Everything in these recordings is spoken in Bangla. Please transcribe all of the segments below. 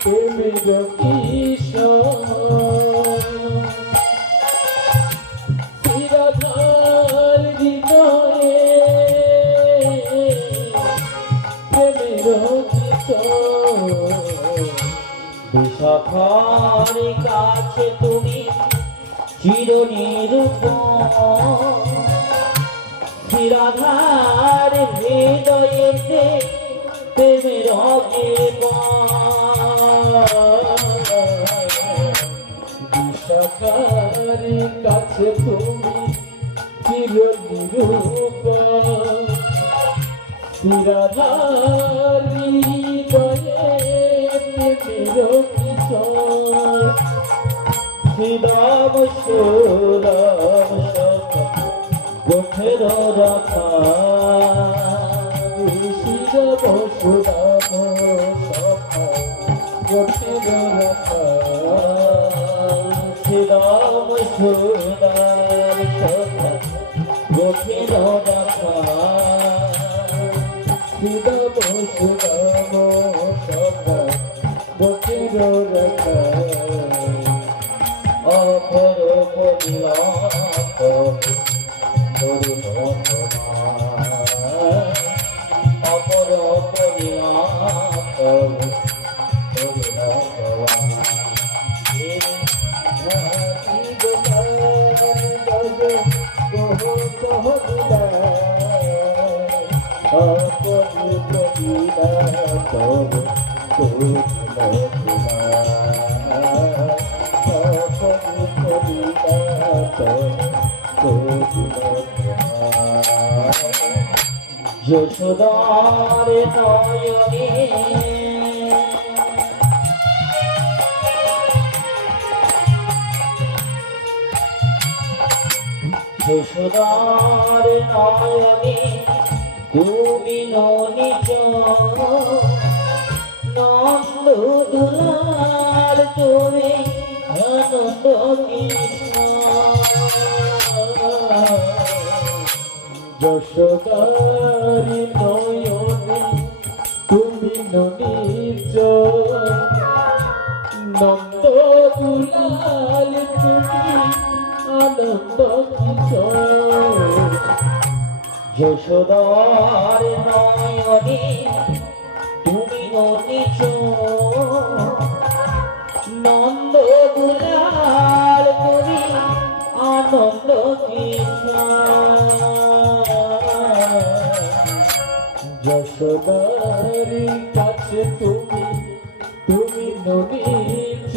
প্রেমের চিরকাল হৃদয়ে প্রেমের কাছে তুমি চিরনিরূপ চিরাধার হৃদয়েতে প্রেমের বিষাকার শ্রীরাম সুরাম গোঠের রাখা শির বসুরাম সখা গঠির রাখা বসুরাম সখা গঠির রাখা। অপর পরিলাপ যশোদার নয়নে। যশোদার নয়নে। তুমি ননিচ নন্দ দুলার তুমি আনন্দ যশোদারি নয়নে তুমি ননিজ নন্দ দুলাল তুমি আনন্দ কিশোর যশোদার নয়নে তুমি নটিছ নন্দ দুলাল তুমি আনন্দ যশোদারি কাছে তুমি তুমি ননিজ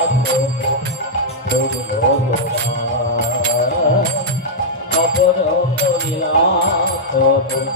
পরিলাপ